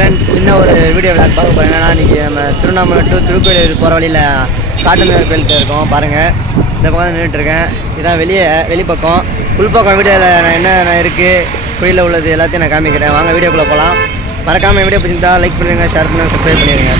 Friends சின்ன ஒரு video vlog பார்க்க போகிறேன் ஏன்னா இன்றைக்கி நம்ம திருவண்ணாமலை டு திருக்கோயிலூர் போகிற வழியில் காட்டுநர் கோயில்கிட்ட இருக்கோம். பாருங்கள் இந்த பக்கம் நின்றுட்டு இருக்கேன். இதான் வெளியே வெளிப்பக்கம். உள்பக்கம் வீடியோவில் நான் என்ன இருக்குது கோயிலில் உள்ளது எல்லாத்தையும் நான் காமிக்கிறேன். வாங்க வீடியோக்குள்ளே போகலாம் மறக்காமல் வீடியோ பிடிச்சிருந்தா லைக் பண்ணுங்கள் ஷேர் பண்ணுங்க சப்ஸ்கிரைப் பண்ணிடுங்க.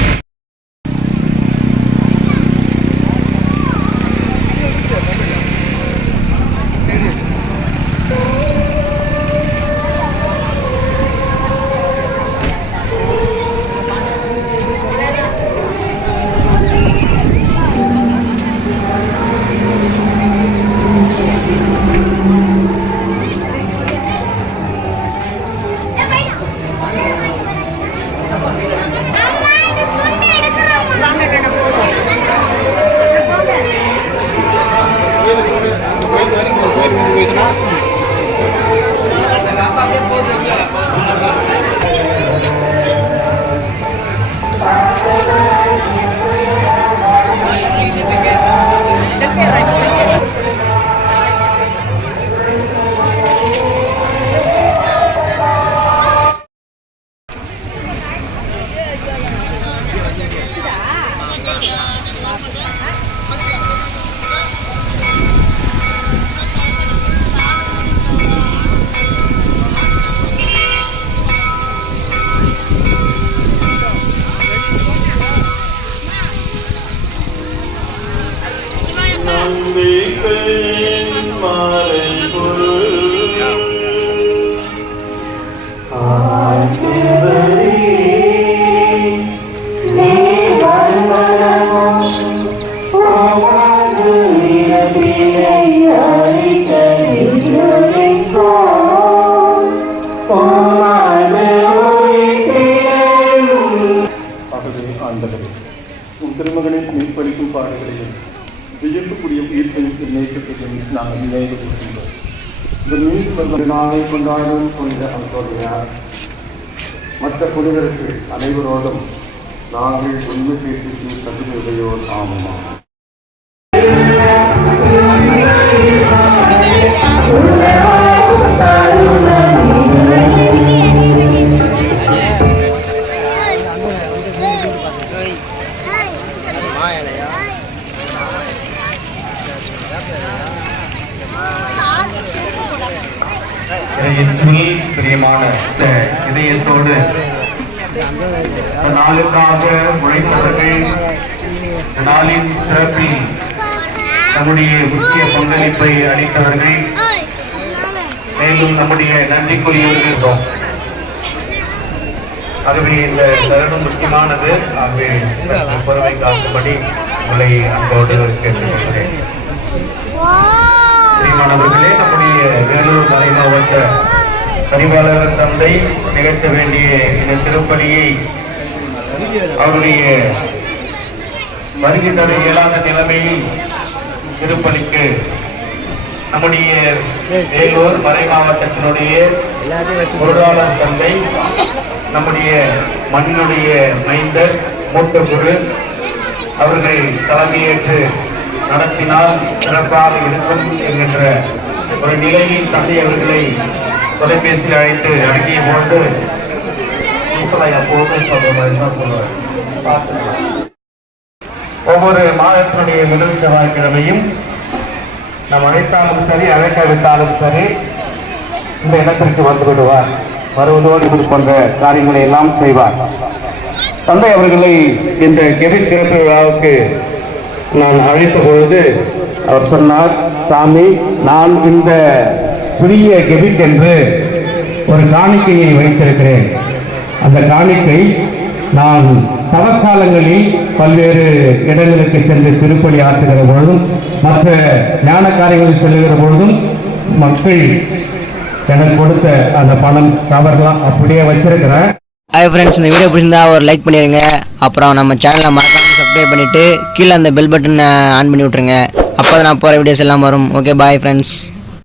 திருமகனின் மீட்பளிக்கும் பாடுகளையும் வியப்புக்குரிய உயிர்ப்பையும் நேசத்தையும் நாங்கள் நினைவு கூறுகின்றோம் இந்த மீட்பு நாளை கொண்டாடும் புனித அந்தோனியார் மற்ற குழுவிற்கு அனைவரோடும் நாங்கள் உண்மை பேசிக்கு தகுதியுடையோர் ஆகுமா பிரியமான இதயத்தோடு நாளுக்காக உழைத்தவர்கள் நாளின் சிறப்பில் நம்முடைய முக்கிய பங்களிப்பை அளித்தவர்கள் மேலும் நம்முடைய நன்றிக்குரியவர்கள் ஆகவே இந்த தருணம் முக்கியமானது. ஆகவே பொறுமை காக்கும்படி உங்களை அன்போடு கேட்டுக்கொள்கிறேன். நம்முடைய பரிவாளர் தந்தை நிகழ்த்த வேண்டிய இந்த திருப்பணியை அவருடைய வருகை தர இயலாத நிலைமையில் திருப்பணிக்கு நம்முடைய வேலூர் மறை மாவட்டத்தினுடைய பொருளாளர் தந்தை நம்முடைய மண்ணினுடைய மைந்தர் மூத்த குரு அவர்கள் தலைமையேற்று நடத்தினால் சிறப்பாக இருக்கும் என்கின்ற ஒரு நிலையில் தந்தை அவர்களை தொலைபேசி அழைத்து அடங்கிய போது ஒவ்வொரு மாதத்தினுடைய முதல் செவ்வாய்க்கிழமையும் நாம் அழைத்தாலும் சரி அழைக்காவிட்டாலும் சரி இந்த இடத்திற்கு வந்து விடுவார். வருவதோடு இது போன்ற காரியங்களை எல்லாம் செய்வார். தந்தை அவர்களை இந்த கெபிட் திறப்பு விழாவுக்கு நான் அழைத்த பொழுது அவர் சொன்னார் சாமி நான் இந்த புதிய கெபிட் என்று ஒரு காணிக்கையை வைத்திருக்கிறேன். அந்த காணிக்கை நான் தவக்காலங்களில் பல்வேறு இடங்களுக்கு சென்று திருப்பலி ஆற்றுகிற பொழுதும் மற்ற ஞான காரியங்களில் செல்லுகிற பொழுதும் மக்கள் எனக்கு கொடுத்த அந்த பணம் கவர்லாம் அப்படியே வச்சிருக்கிறேன். ஹாய் ஃப்ரெண்ட்ஸ் இந்த வீடியோ பிடிச்சிருந்தா ஒரு லைக் பண்ணிடுங்க அப்புறம் நம்ம சேனலை மறக்காமல் சப்ஸ்கிரைப் பண்ணிவிட்டு கீழே அந்த பெல் பட்டனை ஆன் பண்ணி விட்ருங்க அப்போ தான் நான் போகிற வீடியோஸ் எல்லாம் வரும். Okay bye friends